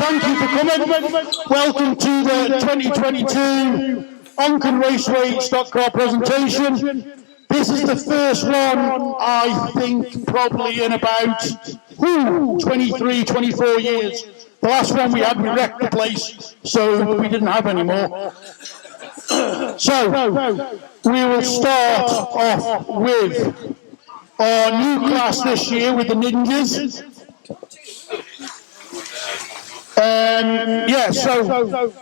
thank you for coming. Welcome to the 2022 Onken Raceway Stock Car presentation. This is the first one, I think, probably in about 23, 24 years. The last one we had, we wrecked the place, so we didn't have any more. So, we will start off with our new class this year with the Ninjas. So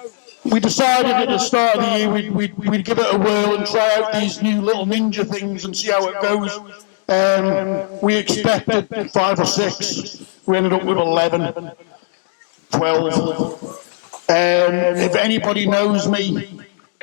we decided at the start of the year we'd give it a whirl and try out these new little ninja things and see how it goes. We expected 5 or 6. We ended up with 11, 12. If anybody knows me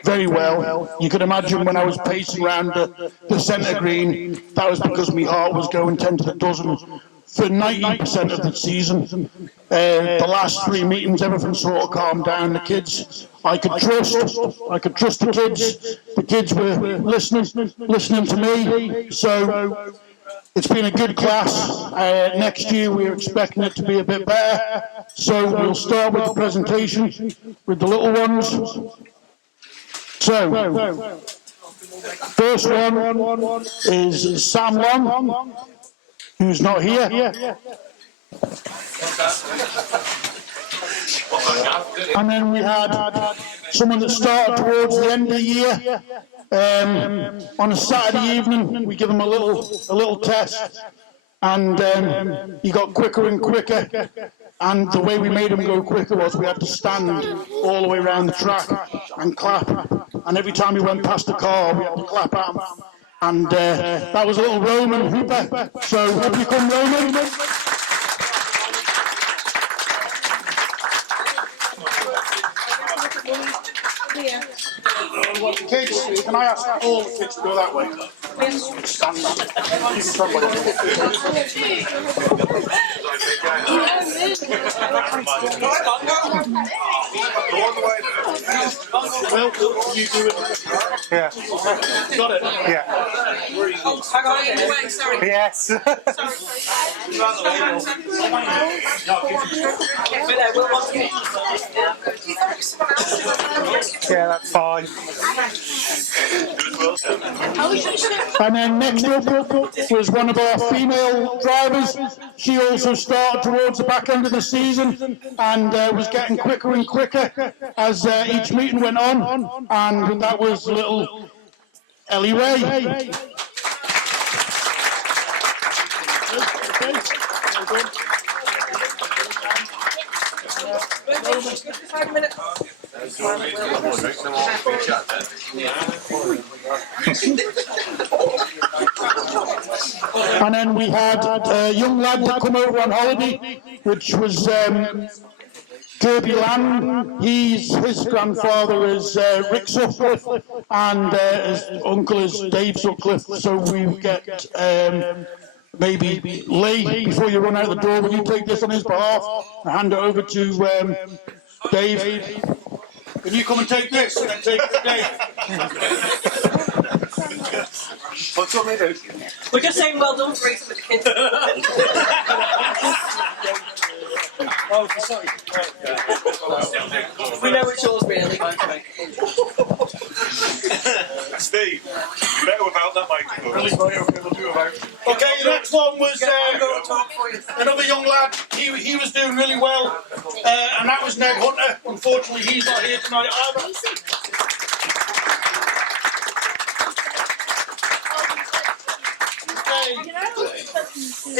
very well, you can imagine when I was pacing around the centre green, that was because my heart was going 10 to the dozen for 90% of the season. The last 3 meetings, everything sort of calmed down. The kids, I could trust the kids. The kids were listening to me. So it's been a good class. Next year we're expecting it to be a bit better. So we'll start with the presentation with the little ones. So, first one is Sam Long, who's not here. And then we had someone that started towards the end of the year. On a Saturday evening, we give him a little test, and he got quicker and quicker. And the way we made him go quicker was we had to stand all the way around the track and clap. And every time he went past the car, we had to clap at him. And that was a little Roman Hooper. So up you come, Roman. Kids, can I ask all the kids to go that way? Stand up. Well, you do it. Yeah. Got it? Yeah. Oh, hang on, in the way, sorry. Yes. Yeah, that's fine. And then next up was one of our female drivers. She also started towards the back end of the season and was getting quicker and quicker as each meeting went on, and that was little Ellie Ray. And then we had a young lad that come over on holiday, which was Kirby Land. His grandfather is Rick Sutcliffe, and his uncle is Dave Sutcliffe. So we get maybe Lee, before you run out the door, will you take this on his behalf and hand it over to Dave? Can you come and take this and then take it to Dave? What's what we do? We're just saying well done for racing with the kids. Oh, sorry. We know it's yours, really. Steve, better without that microphone. Okay, the next one was another young lad. He was doing really well, and that was Ned Hunter. Unfortunately, he's not here tonight either. Okay.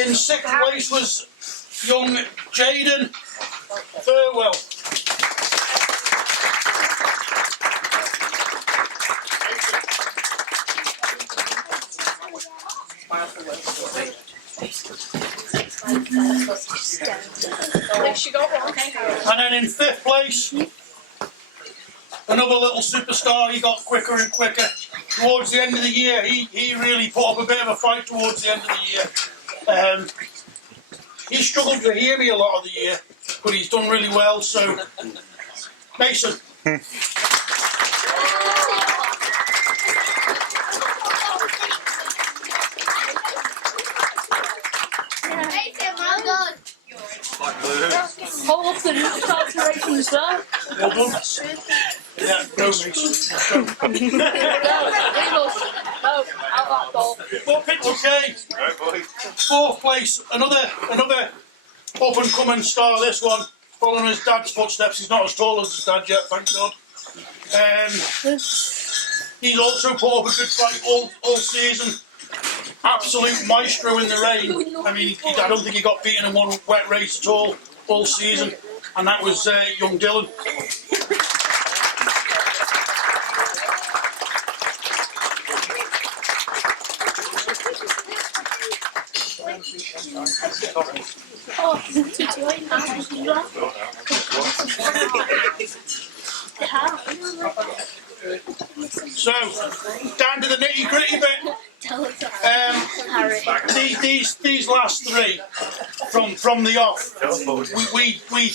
In 6th place was young Jaden Thurwell. And then in 5th place, another little superstar. He got quicker and quicker towards the end of the year. He really put up a bit of a fight towards the end of the year. He struggled to hear me a lot of the year, but he's done really well. So, Mason. Hold up the Well done. Yeah, go, mate. Okay. Right, boy. Fourth place, another up and coming star. This one, following his dad's footsteps. He's not as tall as his dad yet, thank God. He's also put up a good fight all season. Absolute maestro in the rain. I mean, I don't think he got beaten in one wet race at all season, and that was young Dylan. So, down to the nitty gritty bit. These last three from the off, we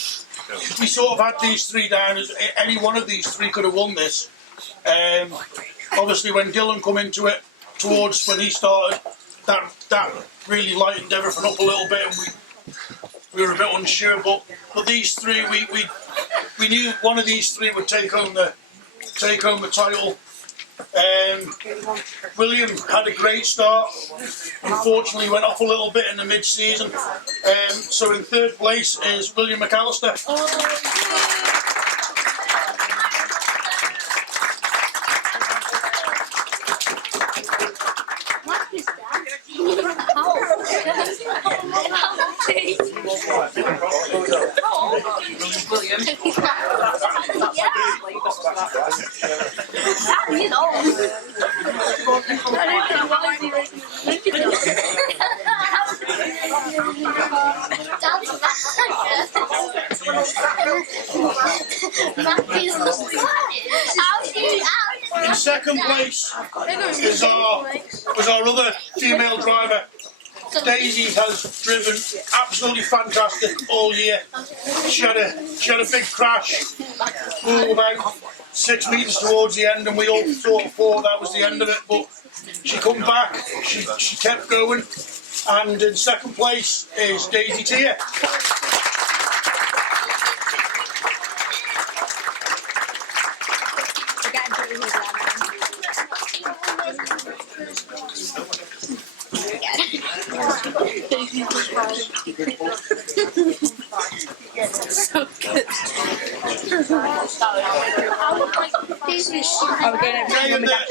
sort of had these three down as any one of these three could have won this. Obviously, when Dylan come into it towards when he started, that really lightened everything up a little bit, and we were a bit unsure. But these three, we knew one of these three would take home the title. William had a great start. Unfortunately, went off a little bit in the mid-season. So in third place is William McAllister. In second place was our other female driver. Daisy has driven absolutely fantastic all year. She had a big crash about 6 meters towards the end, and we all sort of thought that was the end of it. But she come back, she kept going, and in second place is Daisy Tier.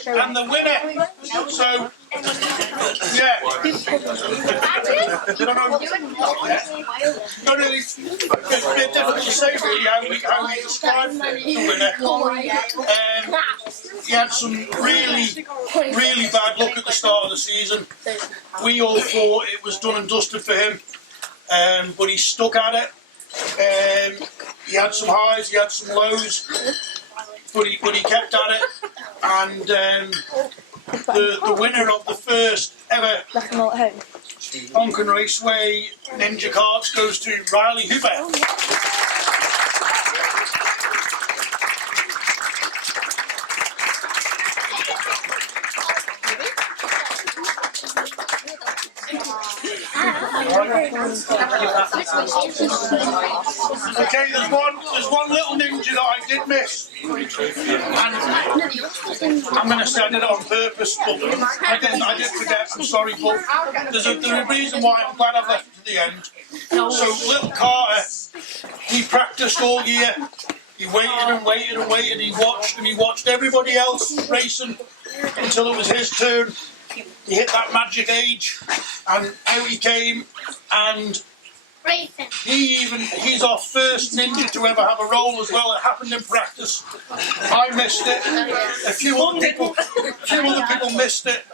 And the winner, so, yeah. It's a bit difficult to say really how we describe the winner. He had some really bad luck at the start of the season. We all thought it was done and dusted for him, but he stuck at it. He had some highs, he had some lows, but he kept at it. And the winner of the first ever Onken Raceway Ninja Karts goes to Riley Hooper. Okay, there's one little ninja that I did miss, and I'm going to say I did it on purpose, but I did forget. I'm sorry, but there's a reason why. I'm glad I've left it to the end. So little Carter, he practiced all year. He waited and waited and waited. He watched everybody else racing until it was his turn. He hit that magic age, and out he came, and he's our first ninja to ever have a roll as well. It happened in practice. I missed it. A few other people missed it,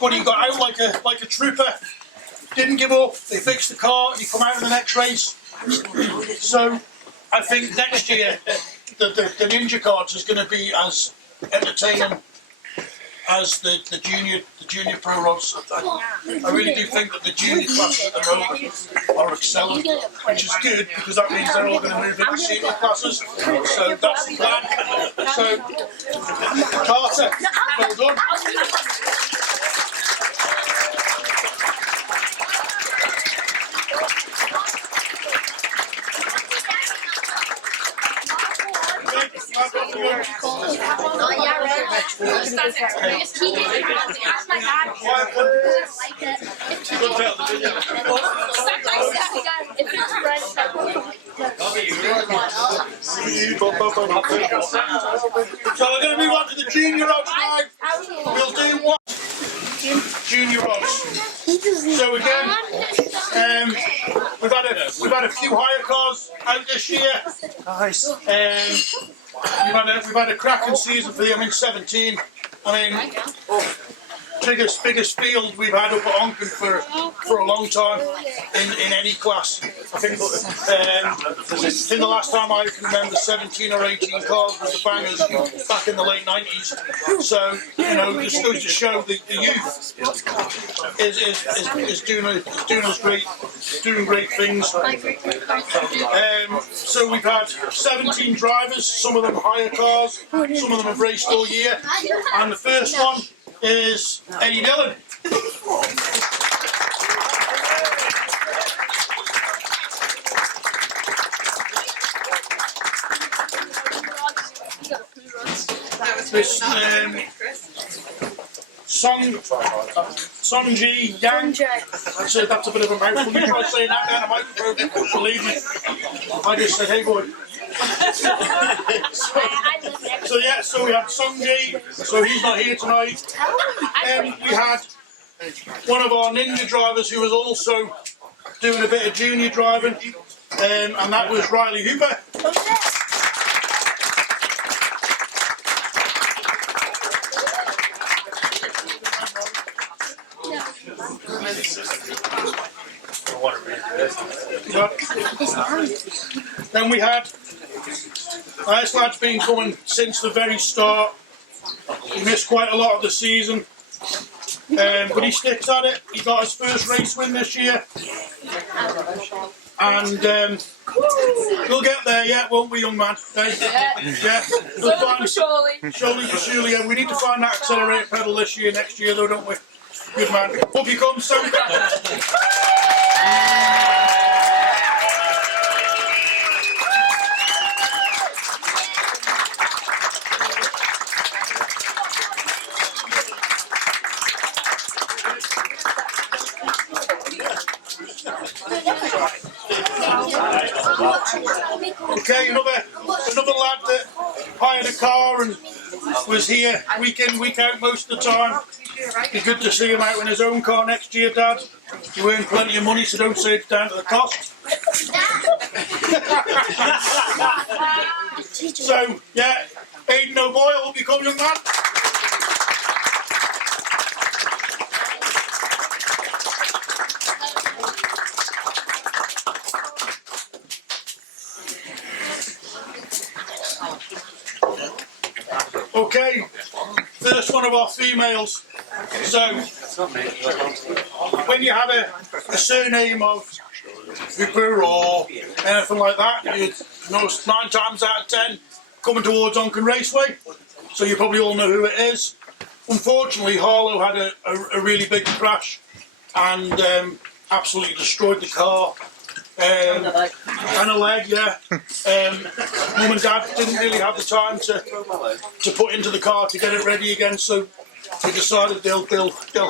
but he got out like a trooper. Didn't give up. They fixed the car. He come out in the next race. So I think next year the Ninja Karts is going to be as entertaining as the junior pro rods. I really do think that the junior classes at the moment are excelling, which is good because that means they're all going to move into senior classes. So that's the plan. So Carter, well done. lads, off we go. Quiet, please. Good tell the video. So we're going to move on to the junior odds now. We'll do what? Junior odds. So again, we've had a few hire cars out this year. Nice. We've had a cracking season for the M17. I mean, biggest field we've had up at Onken for a long time in any class. I think the last time I can remember 17 or 18 cars was the bangers back in the late 90s. So, you know, just goes to show the youth is doing great things. So we've had 17 drivers, some of them hire cars, some of them have raced all year. And the first one is Eddie Dillon. This Sonji Yang. That's a bit of a mouthful. You try saying that down a microphone, believe me. I just said, hey boy. So we had Sonji, so he's not here tonight. We had one of our ninja drivers who was also doing a bit of junior driving, and that was Riley Hooper. Then we had, this lad's been coming since the very start. He missed quite a lot of the season, but he sticks at it. He got his first race win this year, and we'll get there yet, won't we, young man? Yeah, we'll find, surely, yeah. We need to find that accelerator pedal this year, next year, though, don't we? Good man. Up you come, Sam. Okay, another lad that hired a car and was here week in, week out most of the time. Be good to see him out in his own car next year, Dad. You earn plenty of money, so don't say it's down to the cost. So, yeah, Aidan O'Boyle, hope you come, young man. Okay, first one of our females. So, when you have a surname of Hooper or anything like that, you know 9 times out of 10 coming towards Onken Raceway. So you probably all know who it is. Unfortunately, Harlow had a really big crash and absolutely destroyed the car. And a leg, yeah. Mum and Dad didn't really have the time to put into the car to get it ready again, so they decided they'll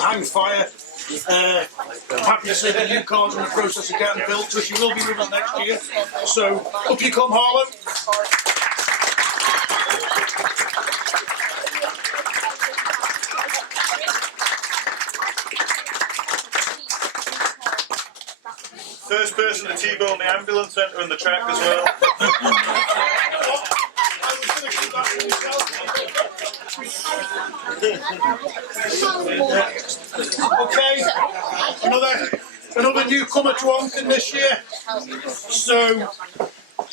hang fire. I'm happy to say the new car's in the process of getting built, so she will be with us next year. So up you come, Harlow. First person to T-bone the ambulance centre and the track as well. Okay, another newcomer to Onken this year. So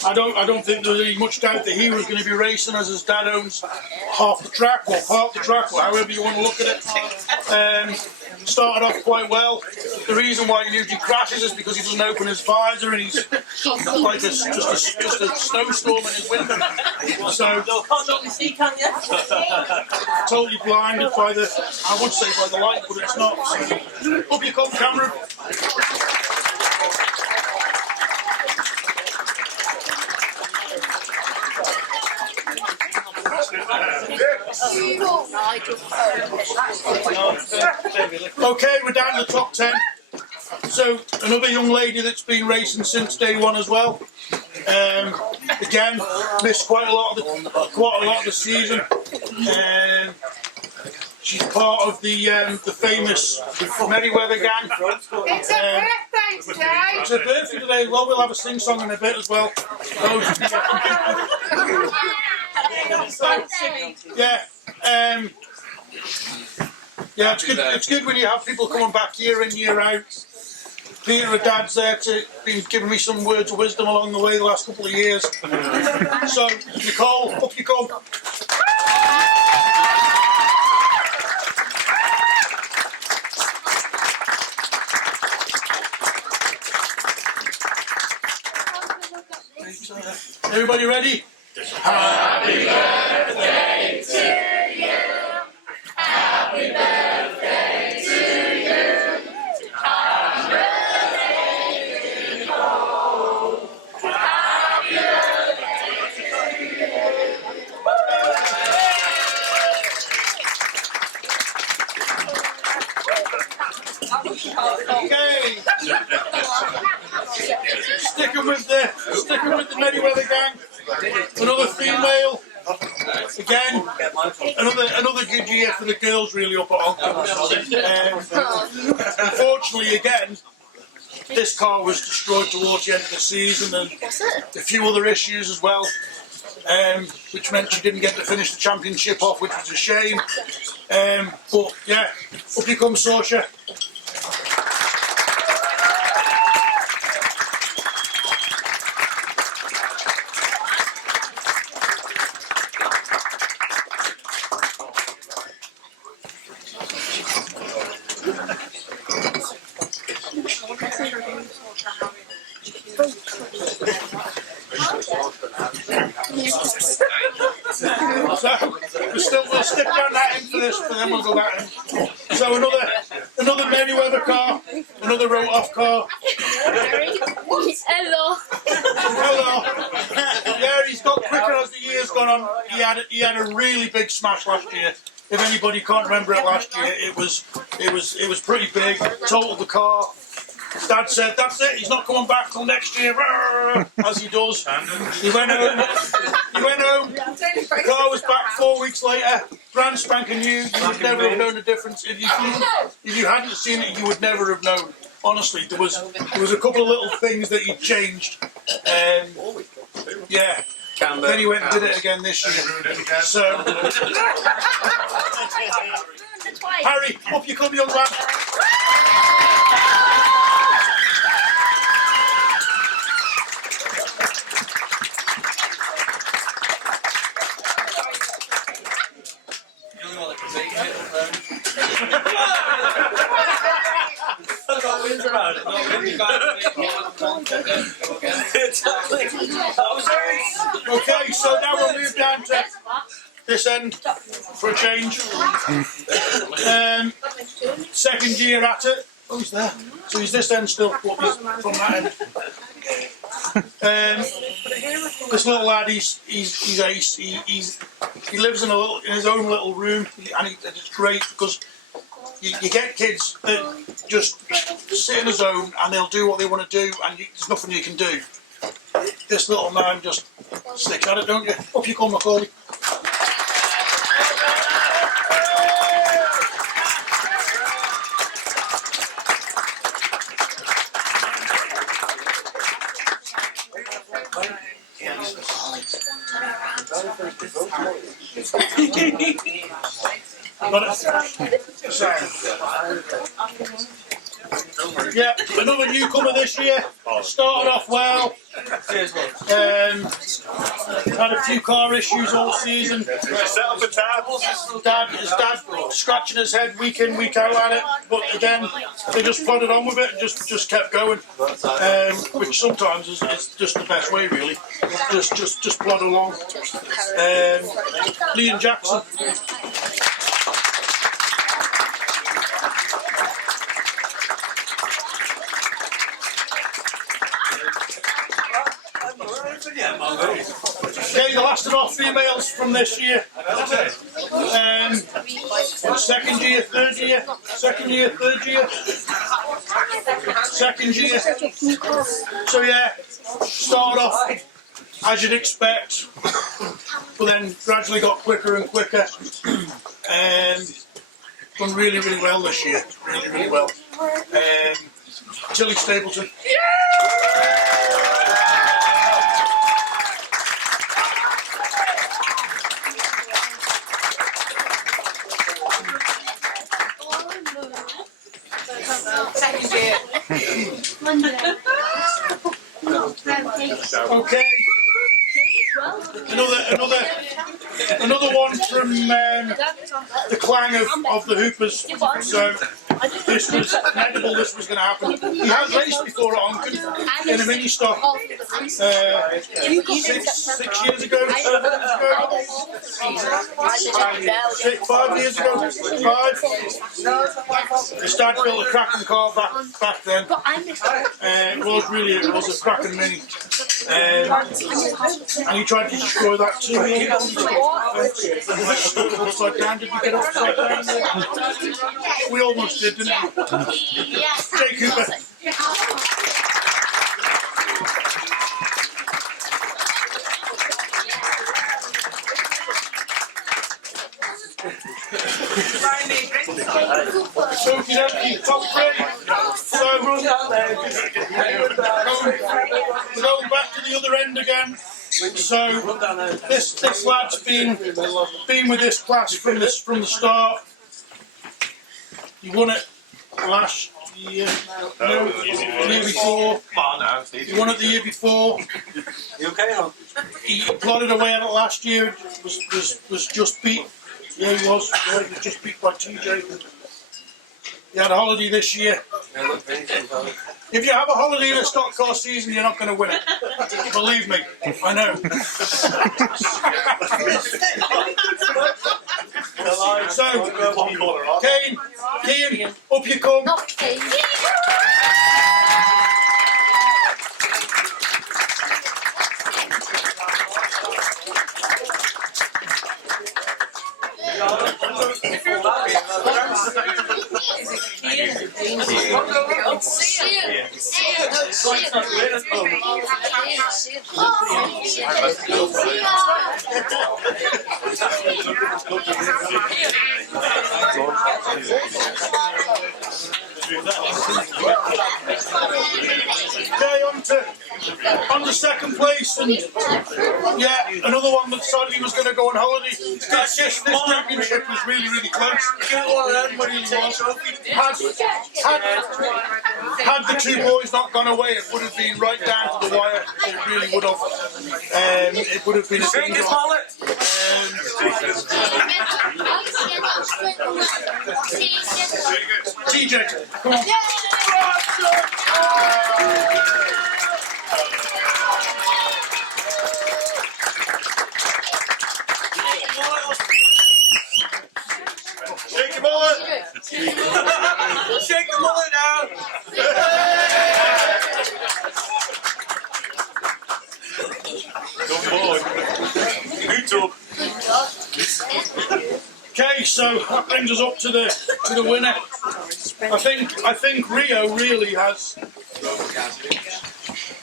I don't think there's any much doubt that he was going to be racing, as his dad owns half the track or part of the track, or however you want to look at it. Started off quite well. The reason why he usually crashes is because he doesn't open his visor and he's like just a snowstorm in his window. So totally blinded by I would say by the light, but it's not. So up you come, Cameron. Okay, we're down to the top 10. So another young lady that's been racing since day one as well. Again, missed quite a lot of the season. She's part of the famous Merryweather gang. It's her birthday today. It's her birthday today. Well, we'll have a sing song in a bit as well. Yeah. Yeah, it's good when you have people coming back year in, year out. Peter, her dad's there to been giving me some words of wisdom along the way the last couple of years. So, Nicole, up you come. Everybody ready? Happy birthday to you. Happy birthday to you. Happy birthday, Nicole. Happy birthday to you. Okay. Sticking with the Merryweather gang. Another female. Again, another good year for the girls really up at Oakham. Unfortunately, again, this car was destroyed towards the end of the season and a few other issues as well, which meant she didn't get to finish the championship off, which was a shame. But yeah, up you come, Saoirse. So we'll stick down that in for this, but then we'll go back in. So another Merryweather car, another wrote-off car. Hello. Hello. Yeah, he's got quicker as the years gone on. He had a really big smash last year. If anybody can't remember it last year, it was pretty big. Totaled the car. Dad said, "That's it. He's not coming back till next year." As he does. He went home. The car was back 4 weeks later. Brand spanking new. You would never have known the difference if you hadn't seen it. You would never have known. Honestly, there was a couple of little things that he changed. Yeah. Then he went and did it again this year. So, Harry, up you come, young man. Okay, so now we'll move down to this end for a change. Second year at it. Oh, he's there. So he's this end still, but he's from that end. This little lad, he's ace. He lives in his own little room, and it's great because you get kids that just sit in a zone and they'll do what they want to do, and there's nothing you can do. This little man just sticks at it, don't you? Up you come, Macaulay. Yeah, another newcomer this year. Started off well. Had a few car issues all season. Set up a tab. His dad scratching his head week in, week out at it. But again, they just plodded on with it and just kept going. Which sometimes is just the best way, really. Just plod along. Liam Jackson. Okay, Okay, the last of our females from this year. Second year, third year, second year, third year, second year. So yeah, started off as you'd expect, but then gradually got quicker and quicker, and done really, really well this year. Really, really well. Tilly Stapleton. Okay. Another one from the clang of the Hoopers. So this was inevitable. This was going to happen. He has raced before at Onken in a mini stock 6 years ago, 7 years ago, 5 years ago, 5. They started to build a cracking car back then. It was a cracking mini. And he tried to destroy that too. Upside down, did we get upside down? We almost did, didn't we? Jay Cooper. Okie dokie, top 3. So we're going back to the other end again. So this lad's been with this class from the start. He won it last year, no, the year before. He won it the year before. He plodded away at it last year. Was just beat. Yeah, he was. Yeah, he was just beat by TJ. He had a holiday this year. If you have a holiday in a stock car season, you're not going to win it. Believe me, I know. So, Kean, up you come. Okay, on to second place, and yeah, another one that decided he was going to go on holiday. This championship was really, really close. Had the two boys not gone away, it would have been right down to the wire. It really would have. It would have been a single. TJ, come on. Shake your mullet! Shake the mullet now! Come forward. Boot up. Okay, so that brings us up to the winner. I think Rio really has.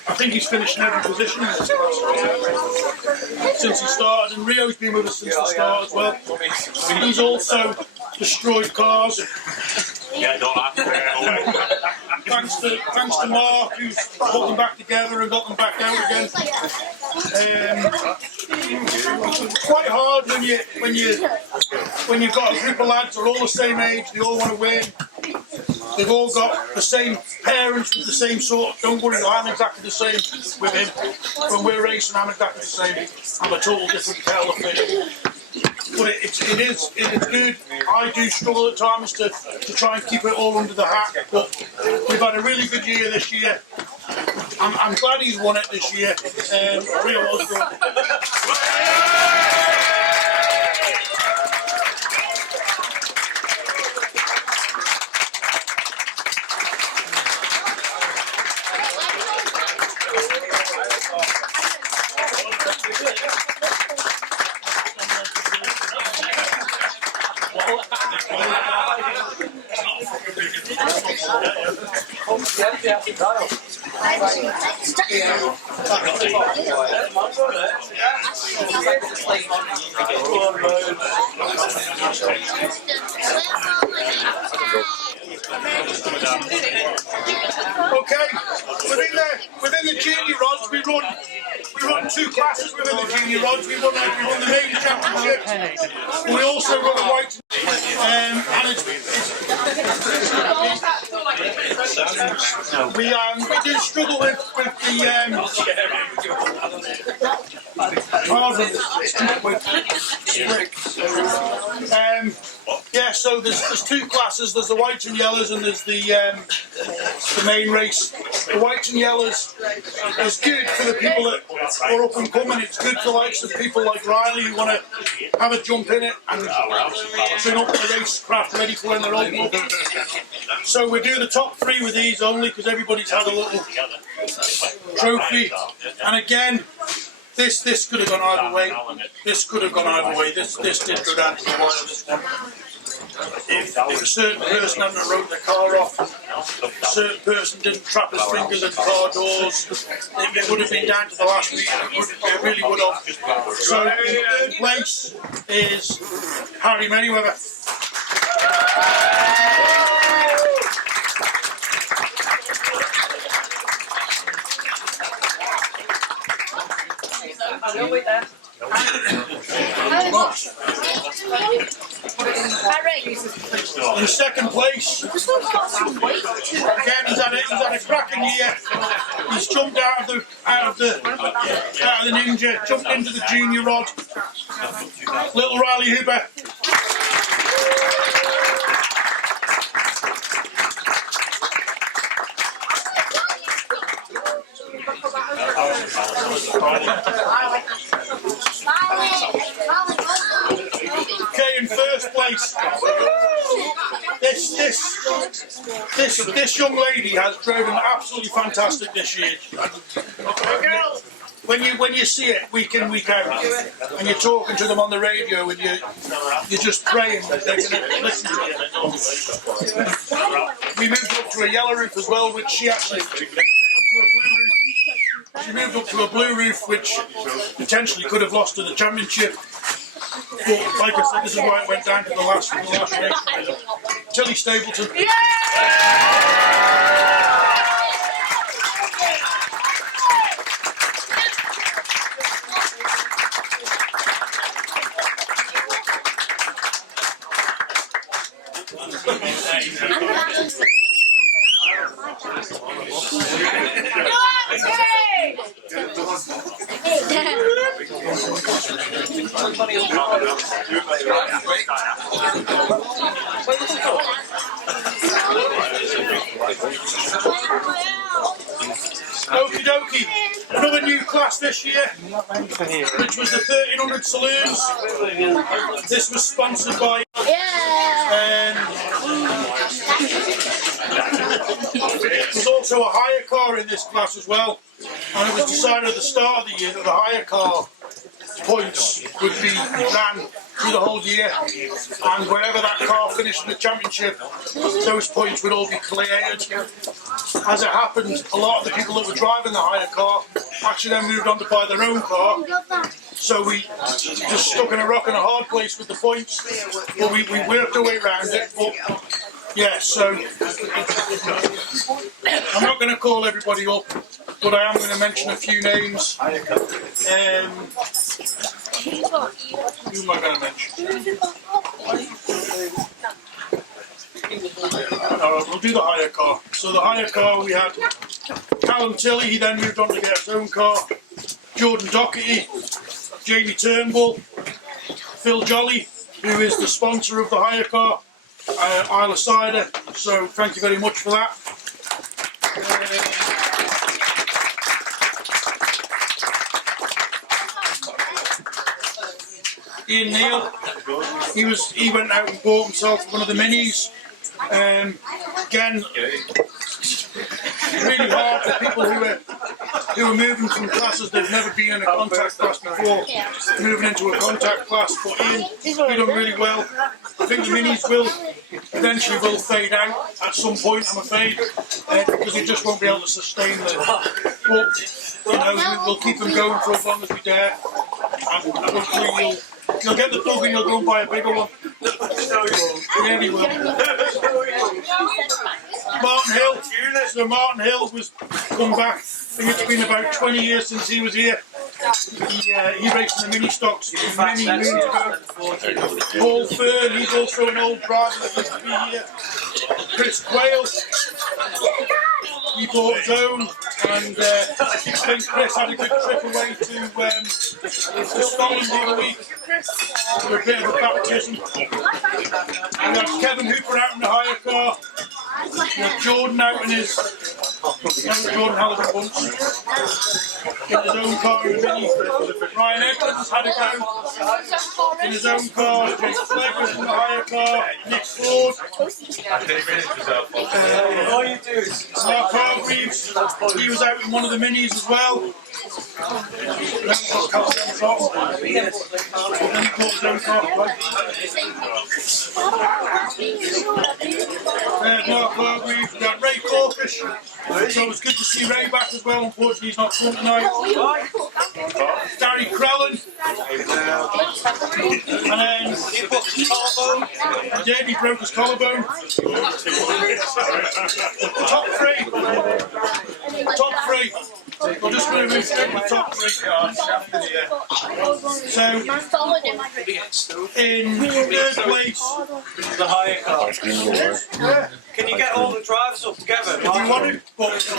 I think he's finished in every position in this class since he started, and Rio's been with us since the start as well. He's also destroyed cars. Yeah, don't have to. Thanks to Mark, who's put them back together and got them back out again. Quite hard when you've got a group of lads who are all the same age, they all want to win. They've all got the same parents with the same sort of, don't worry, I'm exactly the same with him. When we're racing, I'm exactly the same. I'm a total different kettle of fish. But it is good. I do struggle at times to try and keep it all under the hat, but we've had a really good year this year. I'm glad he's won it this year. Rio was good. Okay, within the junior rods, we run two classes within the junior rods. We run the main championship. We also run a white, and we do struggle with yeah, so there's two classes. There's the whites and yellows, and there's the main race. The whites and yellows is good for the people that are up and coming. It's good for likes of people like Riley who want to have a jump in it and turn up the racecraft ready for when they're old. So we do the top three with these only because everybody's had a little trophy. And again, this could have gone either way. This could have gone either way. This did go down to the wire, this one. If a certain person hadn't wrote their car off, a certain person didn't trap his fingers at car doors, it would have been down to the last meter. It really would have. So in third place is Harry Merriweather. In second place, again he's had a cracking year. He's jumped out of the Ninja, jumped into the junior rod. Little Riley Hooper. Okay, in first place, this young lady has driven absolutely fantastic this year. When you see it week in, week out, and you're talking to them on the radio, and you're just praying that they're going to listen to it. We moved up to a yellow roof as well, which she actually. She moved up to a blue roof, which potentially could have lost to the championship. But like I said, this is why it went down to the last race. Tilly Stapleton. Yeah! Okie dokie, another new class this year, which was the 1300 saloons. This was sponsored by there's also a hire car in this class as well, and it was decided at the start of the year that the hire car points would be ran through the whole year, and wherever that car finished in the championship, those points would all be collated. As it happened, a lot of the people that were driving the hire car actually then moved on to buy their own car, so we just stuck in a rock and a hard place with the points, but we worked our way around it. But yeah, so I'm not going to call everybody up, but I am going to mention a few names. Who am I going to mention? We'll do the hire car. So the hire car, we had Callum Tilley, he then moved on to get his own car. Jordan Doherty, Jamie Turnbull, Phil Jolly, who is the sponsor of the hire car, Isla Cider, so thank you very much for that. Ian Neal, he went out and bought himself one of the minis. Again, really hard for people who are moving from classes they've never been in a contact class before, moving into a contact class. But Ian, he done really well. I think the minis will eventually will fade out at some point, I'm afraid, because he just won't be able to sustain the. But you know, we'll keep him going for as long as we dare, and hopefully you'll get the bug and you'll go and buy a bigger one. Yeah, he will. Martin Hill. So Martin Hill was come back. I think it's been about 20 years since he was here. He raced in the mini stocks many moons ago. Paul Fern, he's also an old driver that used to be here. Chris Quayle, he bought his own, and I think Chris had a good trip away to Scotland the other week for a bit of a baptism. And we have Kevin Hooper out in the hire car. We have Jordan out in his Jordan Halliday once in his own car in the mini. Ryan Edmonds had a go in his own car. Jake Flegg was in the hire car. Nick Ford. Mark Hargreaves, he was out in one of the minis as well. Mark Hargreaves, we got Ray Corfish. So it was good to see Ray back as well. Unfortunately, he's not coming tonight. Gary Crellin. And then he broke his collarbone. Top three. I'm just going to move straight to the top three. So, in third place, The hire car. Can you get all the drivers up together? if you want to, but it's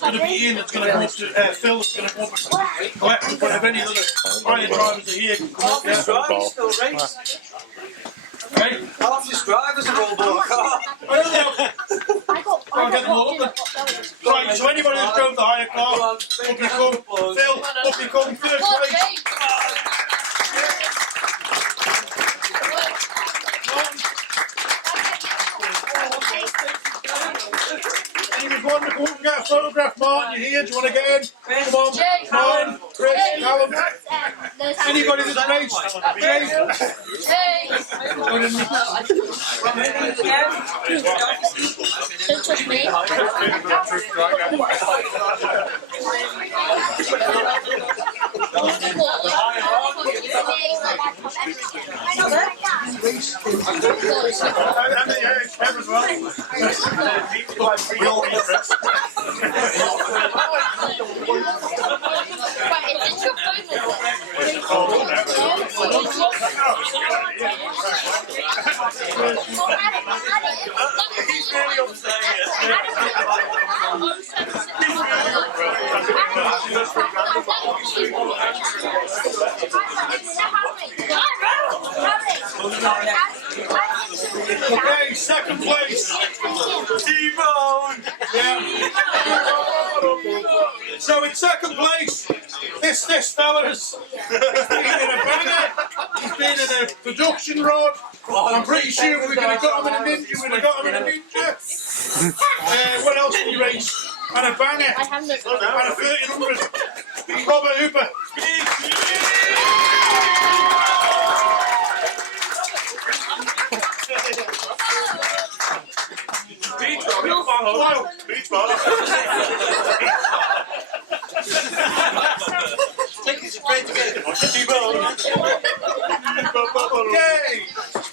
going to be Ian that's going to go up to Phil that's going to go up and collect in front of any other hire drivers are here. Half his drivers still race. Okay? Half his drivers are all bought a car. I'll get them all up then. Right, so anybody who's drove the hire car, up you come. Phil, up you come, third place. Anyone want to come up and get a photograph, Martin? You're here, do you want to get in? Come on, Martin, Chris, Callum. Anybody that's raced? Jay? Don't touch me. He's really upset. Okay, second place. T-Bone! Yeah. So in second place, this fella's been in a banger. He's been in a production rod. I'm pretty sure if we could have got him in a ninja, we'd have got him in a ninja. What else did he race? And a banger. And a 1300. Robert Hooper. Beach ball. Okay,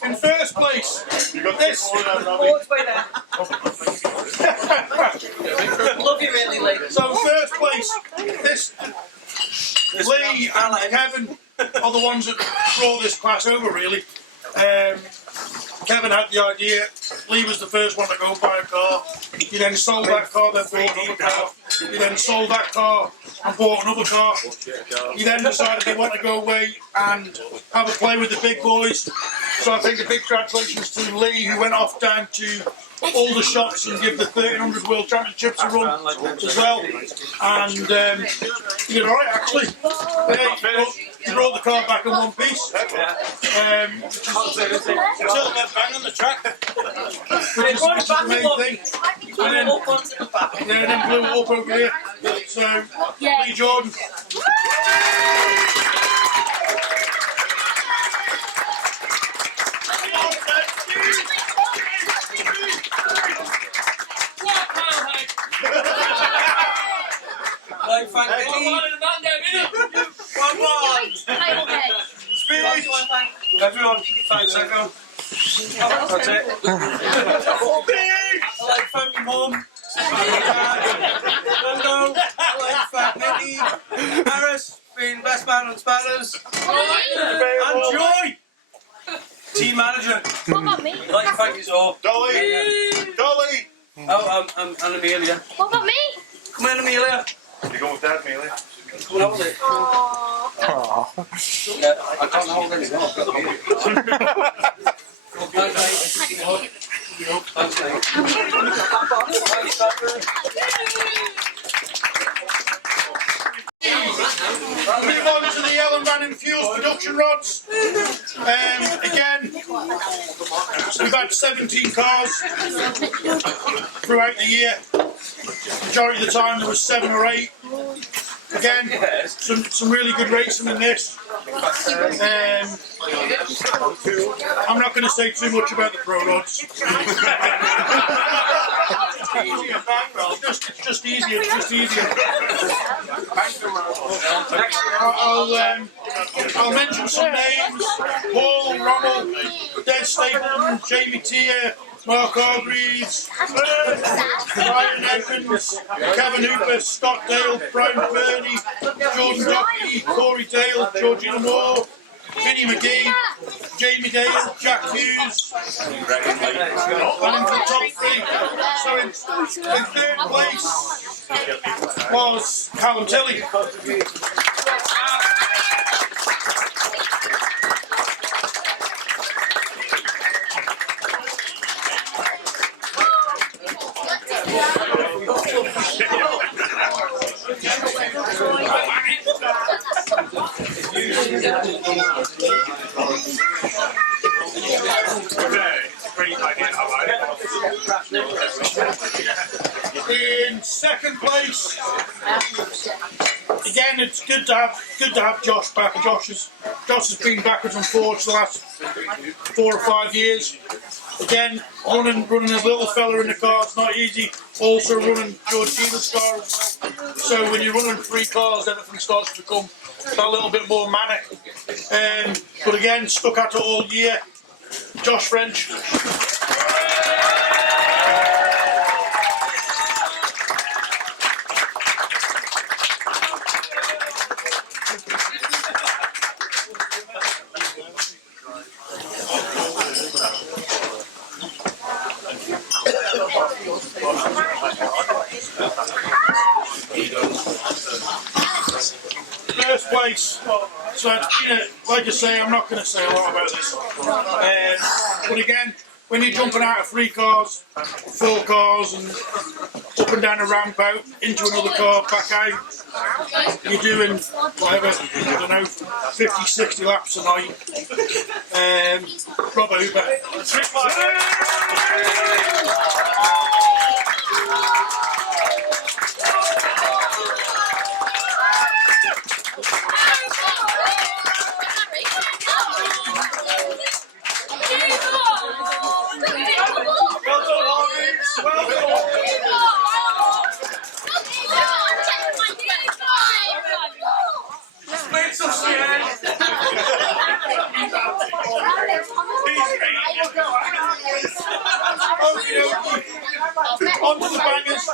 in first place, this. Love you really, Lee. So first place, this Lee and Kevin are the ones that brought this class over, really. Kevin had the idea. Lee was the first one to go and buy a car. He then sold that car, then bought another car. He then sold that car and bought another car. He then decided he wanted to go away and have a play with the big boys. So I think a big congratulations to Lee, who went off down to all the shops and give the 1300 World Championships a run as well. And he did alright, actually. He brought the car back in one piece. Until that bang on the track. Which is the main thing. And then blew up over here. So, Lee Jordan. everyone. 5 seconds. That's it. I like to thank my mum. Rondo. I like to thank Nicky. Harris, being the best man on Spanners. And Joy, team manager. What about me? I'd like to thank you all. Dolly! Dolly! Oh, and Amelia. What about me? Come in, Amelia. You going with Dad, Amelia? Come on, with it. Aww. Yeah, I can't hold it anymore. Thanks, mate. Move on to the Ellen Van and Fuels production rods. Again, we've had 17 cars throughout the year. Majority of the time there was 7 or 8. Again, some really good racing in this. I'm not going to say too much about the pro rods. It's just easier. It's just easier. I'll mention some names: Paul, Rommel, Des Stapleton, Jamie Tier, Mark Hargreaves, Ryan Edmonds, Kevin Hooper, Scott Dale, Brian Burney, Jordan Duffy, Corey Dale, Georgina Moore, Vinnie McGee, Jamie Dale, Jack Hughes, and into the top 3. So in 3rd place was Callum Tilley. In 2nd place, again, it's good to have Josh back. Josh has been backwards and forwards the last 4 or 5 years. Again, running a little fella in the car is not easy. Also running Georgina's car as well. So when you're running 3 cars, everything starts to become a little bit more manic. But again, stuck at it all year. Josh French. First place. So it's been like I say, I'm not going to say a lot about this. But again, when you're jumping out of 3 cars, 4 cars, and up and down a ramp out, into another car, back out, you're doing whatever, I don't know, 50, 60 laps a night. Rob Hooper. On to the bangers.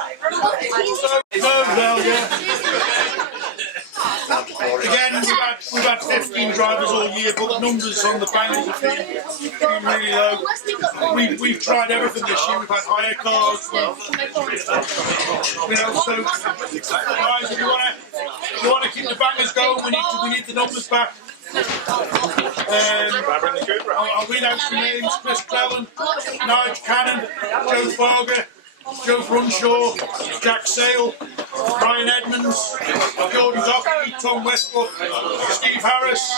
Again, we've had 15 drivers all year, but the numbers on the bangers have been really low. We've tried everything this year. We've had hire cars. So guys, if you want to keep the bangers going, we need the numbers back. I'll read out some names: Chris Clellan, Nigel Cannon, Joe Farger, Joe Brunshaw, Jack Sale, Ryan Edmonds, Jordan Doherty, Tom Westbrook, Steve Harris,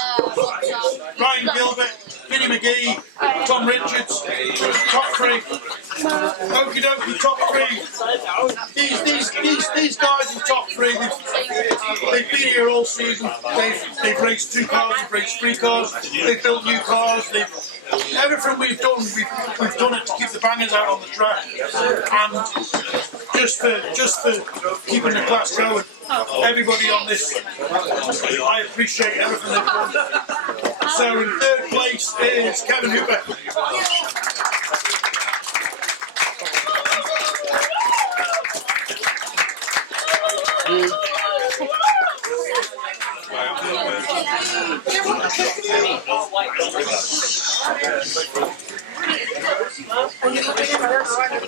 Ryan Gilbert, Vinnie McGee, Tom Richards, top 3. Okie dokie, top 3. These guys in top 3, they've been here all season. They've raced 2 cars, they've raced 3 cars, they've built new cars. Everything we've done it to keep the bangers out on the track, and just for keeping the class going. everybody on this. I appreciate everything they've done. So in third place is Kevin Hooper.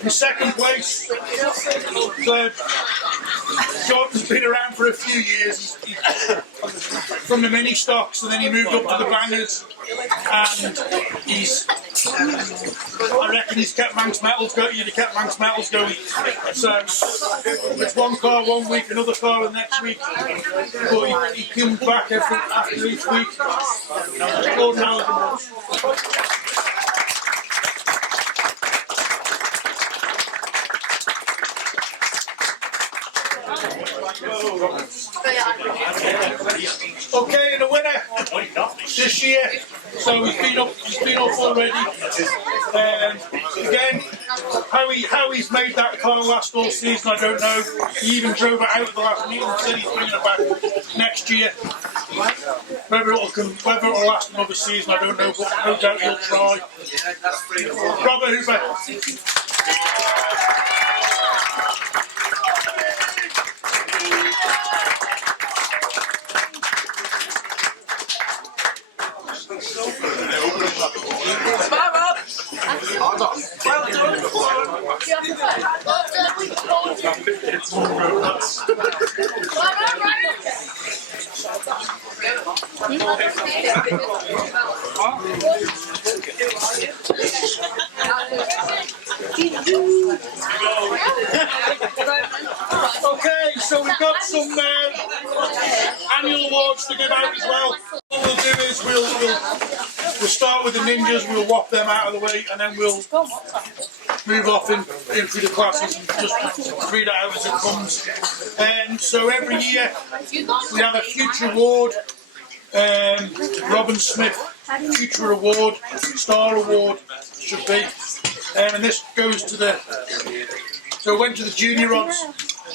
In second place, Jordan's been around for a few years. He's from the mini stocks, and then he moved up to the bangers, and I reckon he's kept Manx Metals going. You'd have kept Manx Metals going. So it's one car one week, another car the next week. But he comes back after each week. Gordon Halligan. Okay, and the winner this year. So he's been up already. Again, how he's made that car last all season, I don't know. He even drove it out of the last meeting and said he's bringing it back next year. Whether it'll last another season, I don't know, but no doubt he'll try. Robert Hooper. Okay, so we've got some annual awards to give out as well. What we'll do is we'll start with the ninjas, we'll whop them out of the way, and then we'll move off in through the classes and just read it out as it comes. So every year we have a future award, Robin Smith Future Award, Star Award should be, and this goes to so it went to the junior rods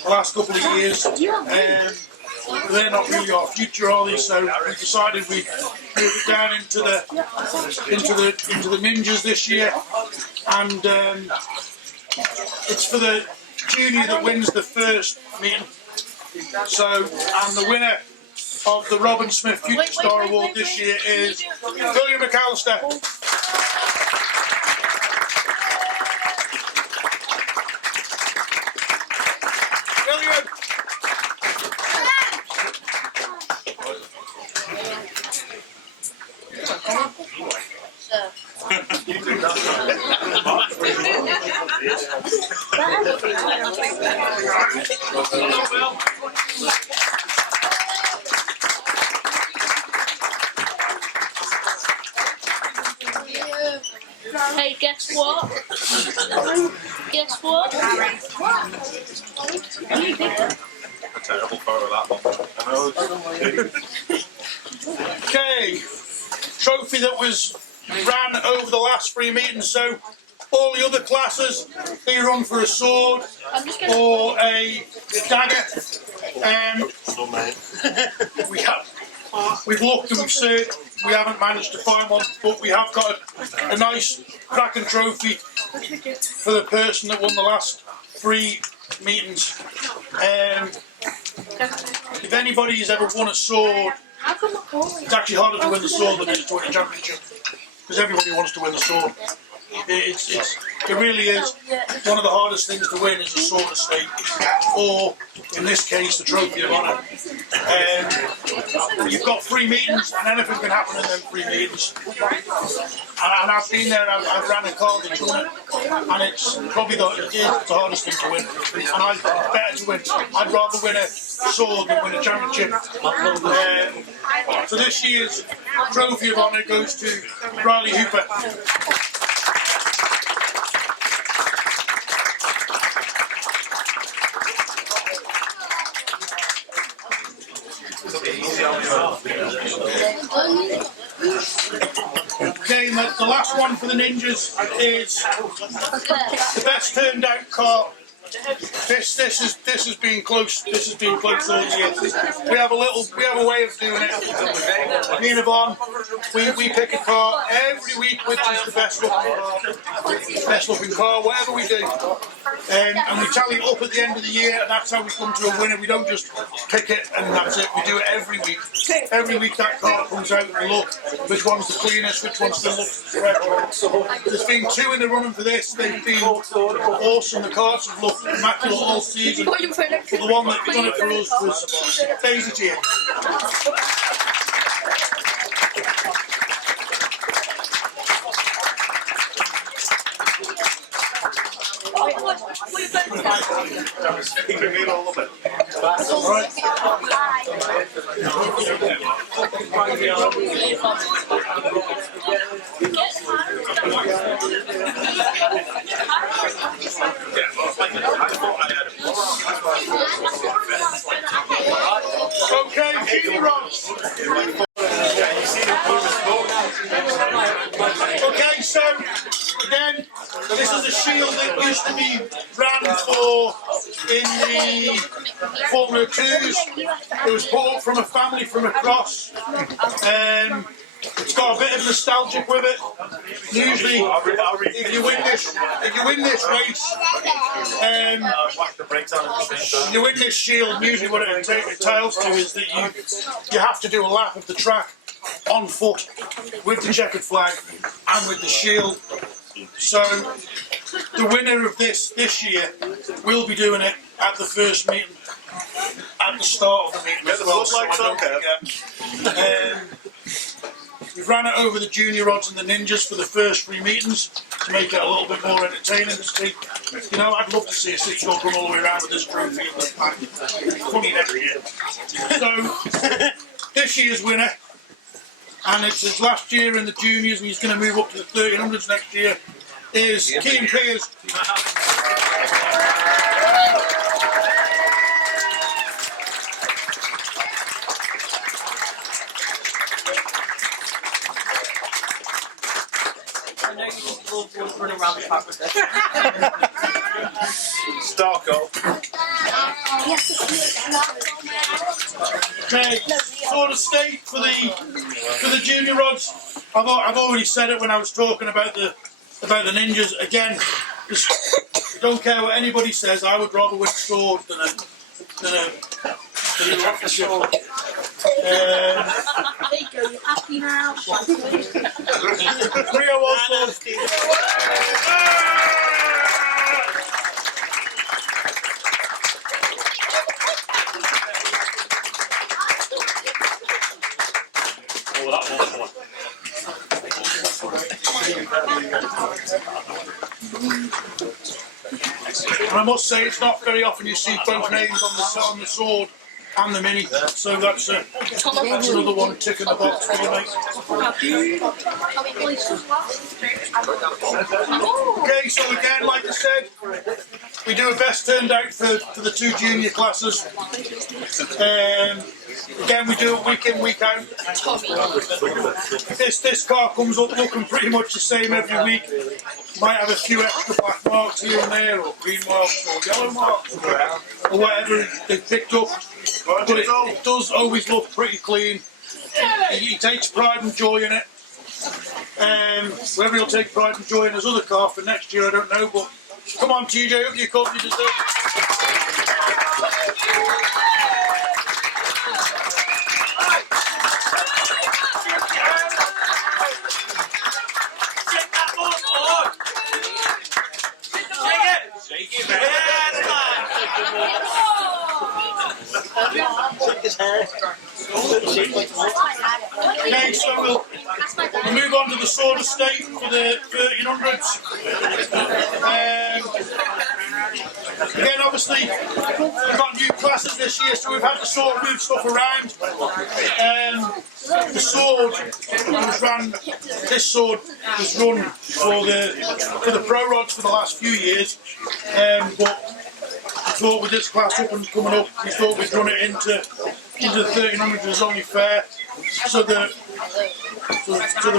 the last couple of years. They're not really our future, are they? So we decided we'd move it down into the ninjas this year, and it's for the junior that wins the first meeting. So, and the winner of the Robin Smith Future Star Award this year is William McAllister. William. Hey, guess what? Guess what? Terrible photo of that one. Okay, trophy that was ran over the last 3 meetings. So all the other classes, they run for a sword or a dagger. We've looked and we've searched. We haven't managed to find one, but we have got a nice cracking trophy for the person that won the last 3 meetings. If anybody's ever won a sword, it's actually harder to win the sword than it is to win a championship, because everybody wants to win the sword. It really is one of the hardest things to win is a sword estate, or in this case, the trophy of honour. You've got 3 meetings, and anything can happen in them 3 meetings. And I've been there, I've ran a card and won it, and it's probably the hardest thing to win. And I'm better to win. I'd rather win a sword than win a championship. So this year's trophy of honour goes to Riley Hooper. Okay, the last one for the ninjas is the best turned out car This has been close. This has been close all year. We have a way of doing it. Me and Yvonne, we pick a car every week, which is the best looking car, whatever we do. And we tally it up at the end of the year, and that's how we come to a winner. We don't just pick it and that's it. We do it every week. Every week that car comes out and we look which one's the cleanest, which one still looks fresh. There's been 2 in the running for this. They've been awesome. The Karts have looked immaculate all season. But the one that done it for us was Daisy Jane. Okay, Junior Rods. Okay, so again, this is a shield that used to be ran for in the Formula 2s. It was bought from a family from across. It's got a bit of nostalgic with it. Usually, if you win this race, you win this shield. Usually, what it entails to is that you have to do a lap of the track on foot with the checkered flag and with the shield. So, the winner of this year will be doing it at the first meeting, at the start of the meeting as well. So I don't forget. We've ran it over the Junior Rods and the Ninjas for the first 3 meetings to make it a little bit more entertaining to see. You know, I'd love to see a 6-year-old run all the way around with this trophy in the pack. Funny every year. So, this year's winner, and it's his last year in the juniors, and he's going to move up to the 1300s next year, is Keane Piers. I know you just love running around the park with it. Stockcars. Okay, sort of state for the Junior Rods. I've already said it when I was talking about the Ninjas. Again, just don't care what anybody says. I would rather win sword than a sword. There you go, you're happy now. Rio Osborne. And I must say, it's not very often you see both names on the sword and the mini, so that's another one tick in the box for you, mate. Okay, so again, like I said, we do a best turned out for the 2 junior classes. Again, we do it week in, week out. This car comes up looking pretty much the same every week. Might have a few extra black marks here and there, or green marks, or yellow marks, or whatever they've picked up. But it does always look pretty clean. He takes pride and joy in it. Whether he'll take pride and joy in his other car for next year, I don't know. But come on, TJ, up you come, you deserve it. Okay, so we'll move on to the sword estate for the 1300s. Again, obviously, we've got new classes this year, so we've had to sort of move stuff around. The sword was run. This sword was run for the pro rods for the last few years, but I thought with this class up and coming up, we thought we'd run it into the 1300s as only fair. So the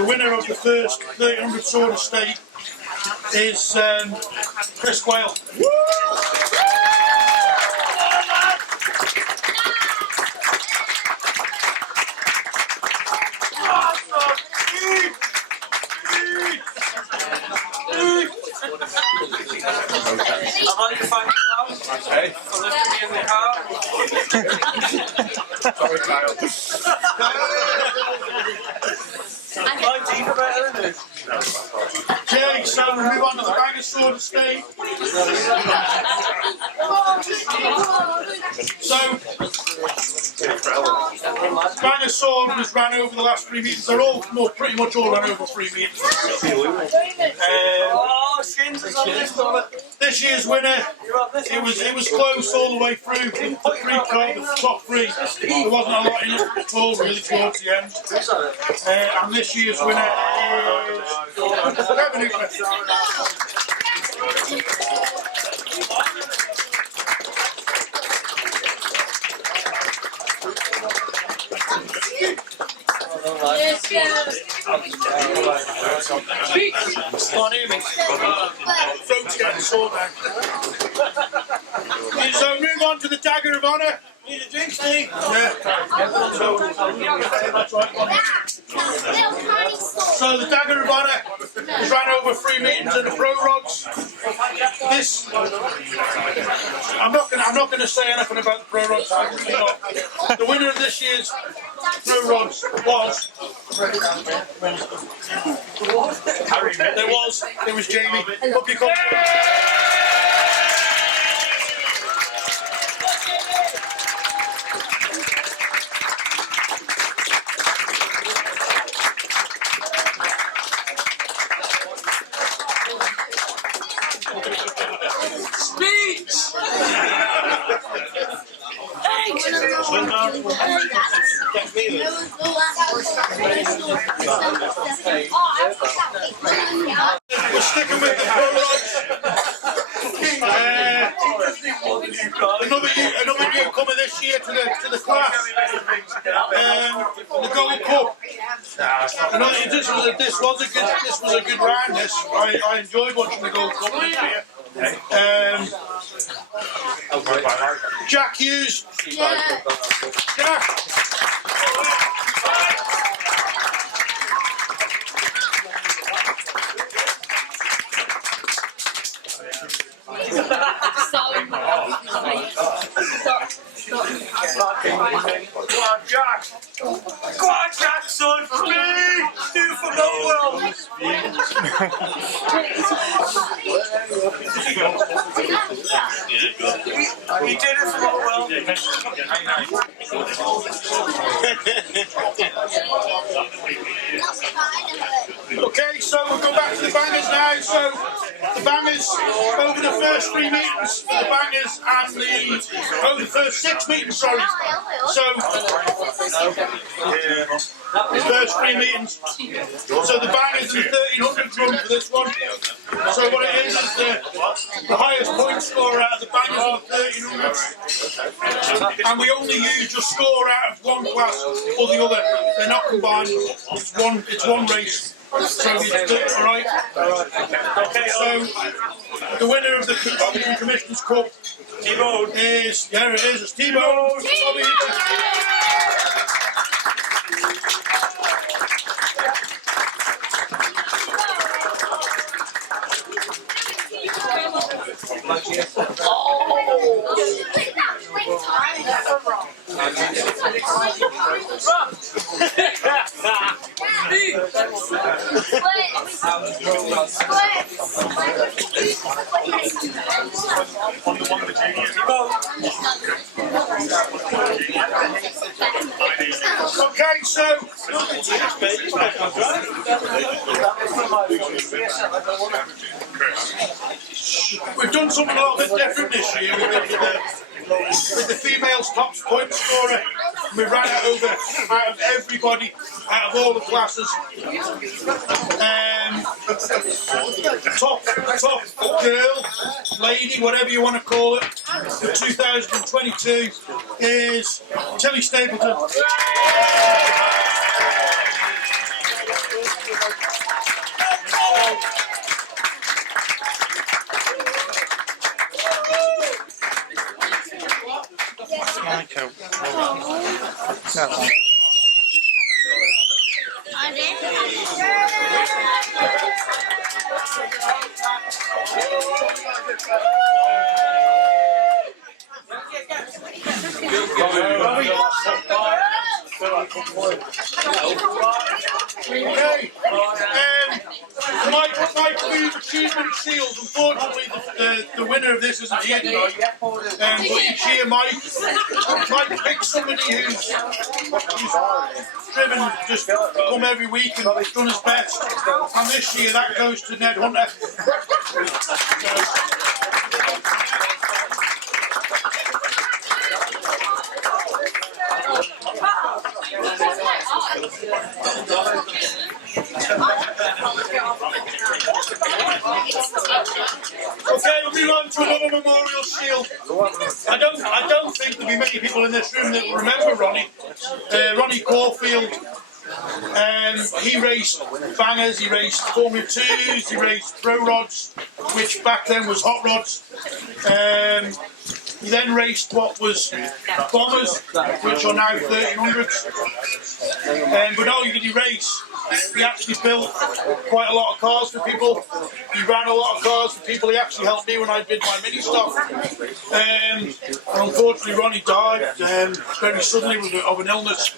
winner of the first 1300 sword estate is Chris Quayle. Sorry, Kyle. My teeth are better than this. Okay, so we move on to the Bangor Sword Estate. So, Bangor Sword was ran over the last 3 meetings. They're all, pretty much all ran over 3 meetings. Oh, Shins is on this one. This year's winner, it was close all the way through. The top three, there wasn't a lot in it at all really towards the end. And this year's winner is Revenue. Can't hear me. Throat's getting sore now. So move on to the Dagger of Honour. Need a drink, Steve? Yeah. So the Dagger of Honour was ran over 3 meetings in the Pro Rods. This, I'm not going to say anything about the Pro Rods. The winner of this year's Pro Rods it was Jamie. Hope you come. We're sticking with the Pro Rods. Another newcomer this year to the class. The Gold Cup. This was a good round. I enjoyed watching the Gold Cup this year. Jack Hughes. Jack. Go on, Jack, son. Do for the world. He did it for the world. Okay, so we'll go back to the Bangers now. So the Bangers over the first 3 meetings, the Bangers and over the first 6 meetings, sorry. So the first 3 meetings. So the Bangers in 1300 run for this one. So what it is the highest point scorer out of the Bangers on 1300. And we only use your score out of one class or the other. They're not combined. It's one race. So all right. Okay. So the winner of the Commissioners Cup is it's T-Bone. Okay, so we've done something a little bit different this year with the females top point scorer. We ran out of everybody, out of all the classes. Top girl, lady, whatever you want to call it, for 2022 is Tilly Stapleton. Okay. My Career Achievement Shield, unfortunately, the winner of this isn't here tonight. But each year Mike picks somebody who's driven just come every week and done his best. And this year that goes to Ned Hunter. Okay, we'll move on to another memorial shield. I don't think there'll be many people in this room that will remember Ronnie. Ronnie Caulfield. He raced bangers, he raced Formula 2s, he raced pro rods, which back then was hot rods. He then raced what was bombers, which are now 1300s. But not only did he race, he actually built quite a lot of cars for people. He ran a lot of cars for people. He actually helped me when I did my mini stock. And unfortunately, Ronnie died very suddenly of an illness,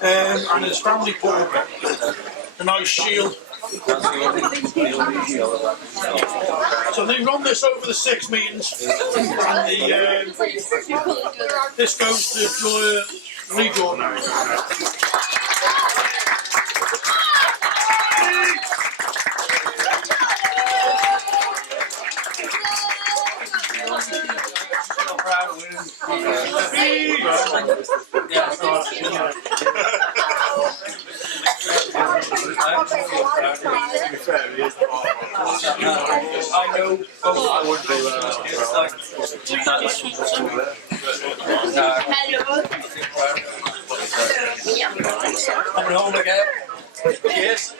and his family put up a nice shield. So they run this over the 6 meetings, and this goes to Lee Jordan. I know. I would do Coming home again. Yes.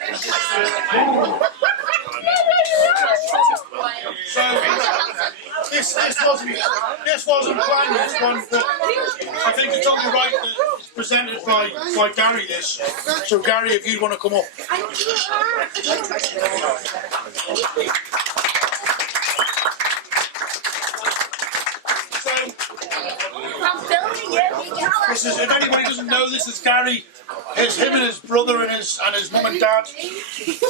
So this wasn't planned, this one, but I think it's only right that it's presented by Gary this. So Gary, if you want to come up. This is, if anybody doesn't know, this is Gary. It's him and his brother and his mum and dad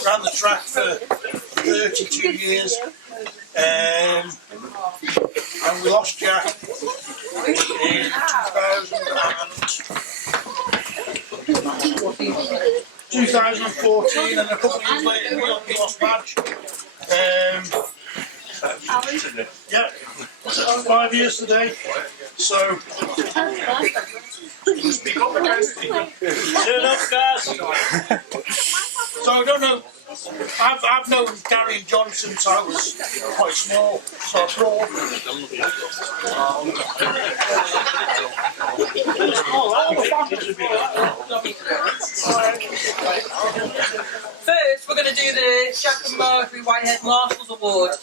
ran the track for 32 years. And we lost Jack in 2014, and a couple of years later we lost Madge. Yeah, 5 years today. So speak up again. Turn up, guys. So I don't know. I've known Gary and John since I was quite small, so I brought First, we're going to do the Jack and Murphy Whitehead Marshals Award.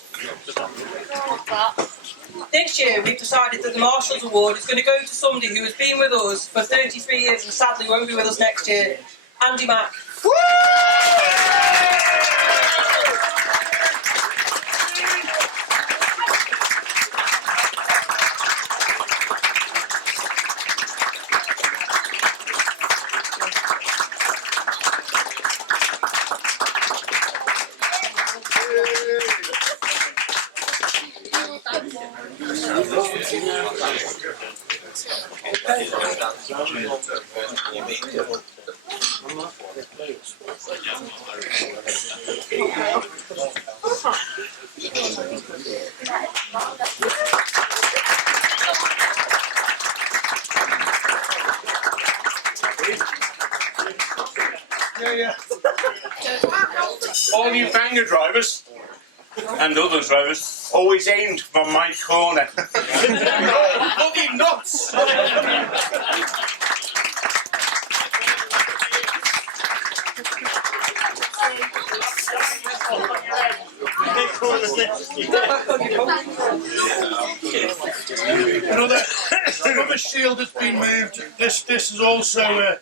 This year, we've decided that the Marshals Award is going to go to somebody who has been with us for 33 years and sadly won't be with us next year, Andy Mack. Woo! Yeah. All you banger drivers and other drivers always aimed for my corner. Bloody nuts! Another shield has been moved. This is also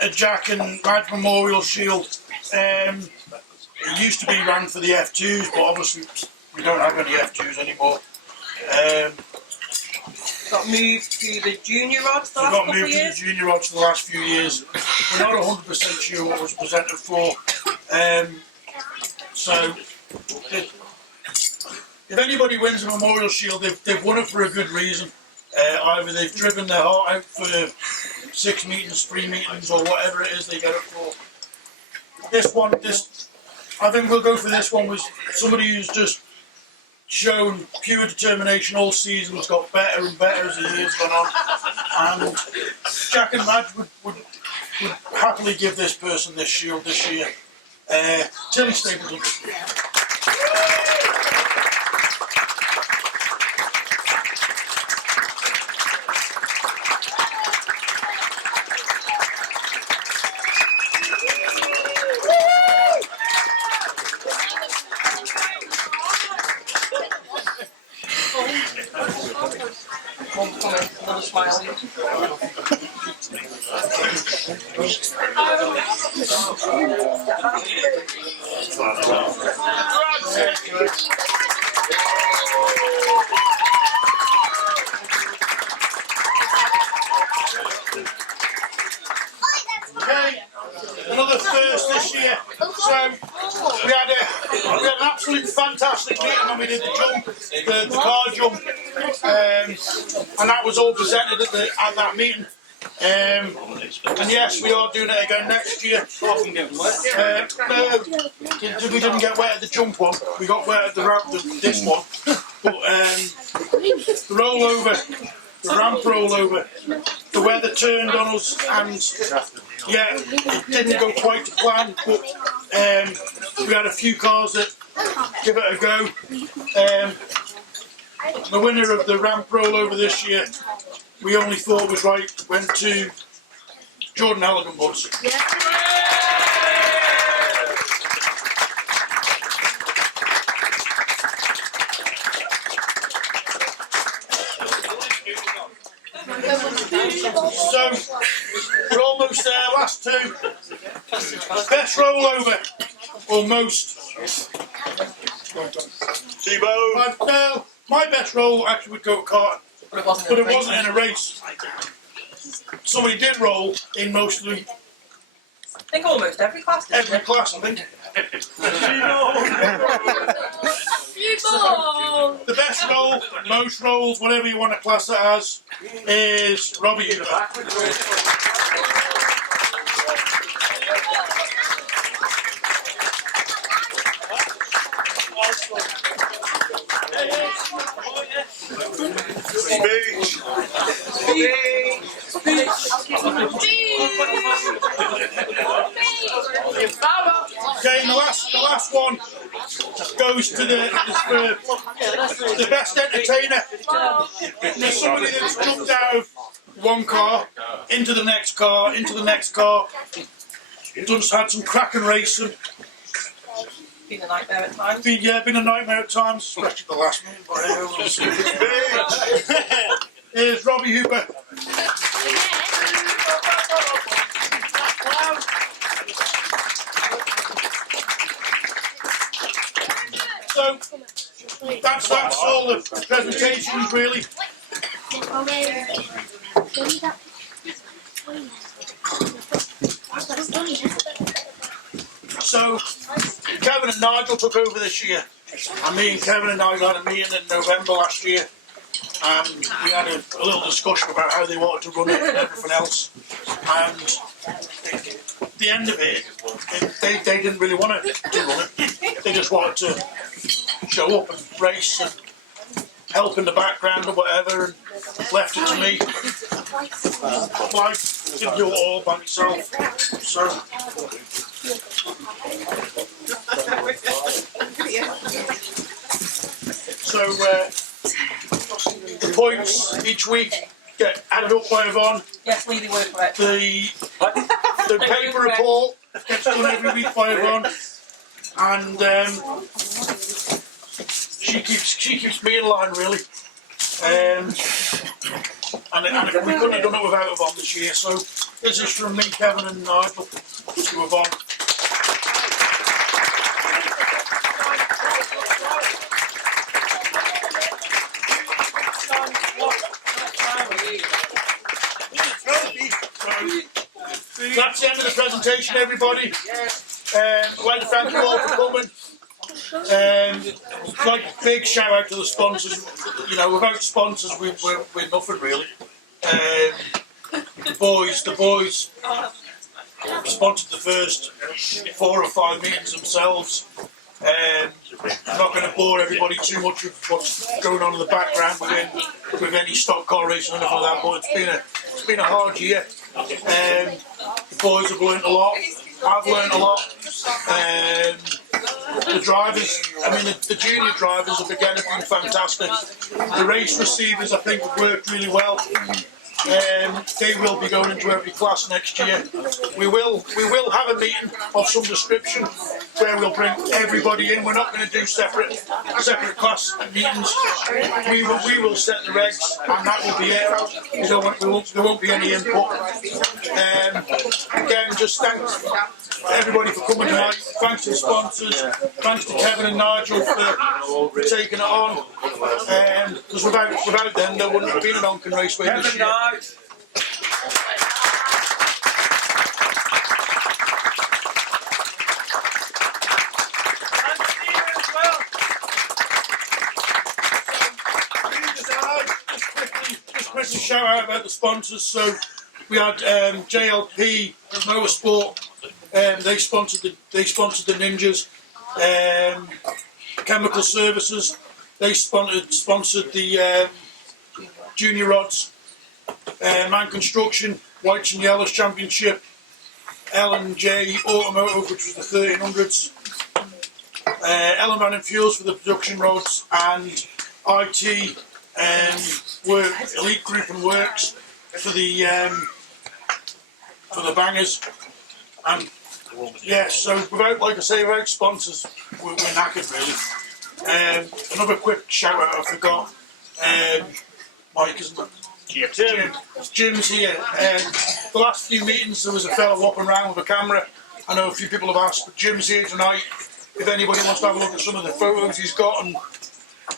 a Jack and Madge Memorial Shield. It used to be ran for the F2s, but obviously we don't have any F2s anymore. got moved to the junior rods the We last got couple of moved to the years. junior odds for the last few years. We're not 100% sure what was presented for. So, if anybody wins a Memorial Shield, they've won it for a good reason. Either they've driven their heart out for 6 meetings, 3 meetings, or whatever it is they get it for. I think we'll go for this one with somebody who's just shown pure determination all season, has got better and better as the years gone on. And Jack and Madge would happily give this person this shield this year. Tilly Stapleton. Another smiley. Okay, another first this year. So we had an absolutely fantastic meeting when we did the jump, the car jump, and that was all presented at that meeting. And yes, we are doing it again next year. No, we didn't get wet at the jump one. We got wet at this one. But the rollover, the ramp rollover, the weather turned on us, and yeah, it didn't go quite to plan. But we had a few cars that give it a go. The winner of the ramp rollover this year, we only thought was right, went to Jordan Halligan Butts. So, we're almost there, last two. Best rollover, or most. No, my best roll actually would go to Carter, but it wasn't in a race. Somebody did roll in mostly I think almost every class. every class, I think. The best roll, most rolls, whatever you want to class it as, is Robbie Hoover. Okay, and the last one goes to the best entertainer. There's somebody that's jumped out of one car into the next car, into the next car. Had some cracking racing. Been a nightmare at times. Been a nightmare at times, especially the last minute. But here's Robbie Hooper. So that's all the presentations really. So Kevin and Nigel took over this year, and me and Kevin and Nigel had a meeting in November last year, and we had a little discussion about how they wanted to run it and everything else. And at the end of it, they didn't really want to run it. They just wanted to show up and race and help in the background or whatever, and left it to me. I didn't do it all by myself. So the points each week get added up by Yvonne. Yes, Lee, they were correct. The paper report gets done every week by Yvonne, and she keeps me in line really. And we couldn't have done it without Yvonne this year. So this is from me, Kevin, and Nigel to Yvonne. presentation, everybody. I'd like to thank you all for coming. Like a big shout out to the sponsors. You know, without sponsors, we're nothing really. The boys sponsored the first 4 or 5 meetings themselves. I'm not going to bore everybody too much with what's going on in the background with any stock car racing or anything like that, but it's been a hard year. The boys have learned a lot. I've learned a lot. The drivers, I mean the junior drivers have again been fantastic. The race receivers I think have worked really well. They will be going into every class next year. We will have a meeting of some description where we'll bring everybody in. We're not going to do separate class meetings. We will set the regs, and that will be it. There won't be any input. Again, just thanks everybody for coming tonight. Thanks to the sponsors. Thanks to Kevin and Nigel for taking it on. Because without them, there wouldn't have been an Onken Raceway this year. Just quickly shout out about the sponsors. So we had JLP Motorsport. They sponsored the Ninjas. Chemical Services. They sponsored the junior rods. Man Construction, Whites and Yellows Championship, L&J Automotive, which was the 1300s, Ellenman and Fuels for the production rods, and IT Elite Group and Works for the bangers. And yeah, so without sponsors, we're knackered really. Another quick shout out I forgot. Mike, isn't it? Jim's here. The last few meetings there was a fella walking around with a camera. I know a few people have asked, but Jim's here tonight. If anybody wants to have a look at some of the photos he's got, and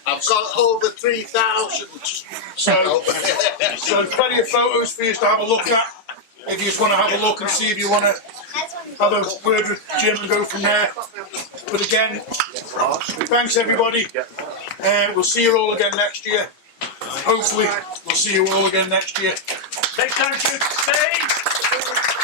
I've got over 3,000. so plenty of photos for you to have a look at. If you just want to have a look and see if you want to have a word with Jim and go from there. But again, thanks everybody. We'll see you all again next year. Hopefully, we'll see you all again next year. Thank you, Steve.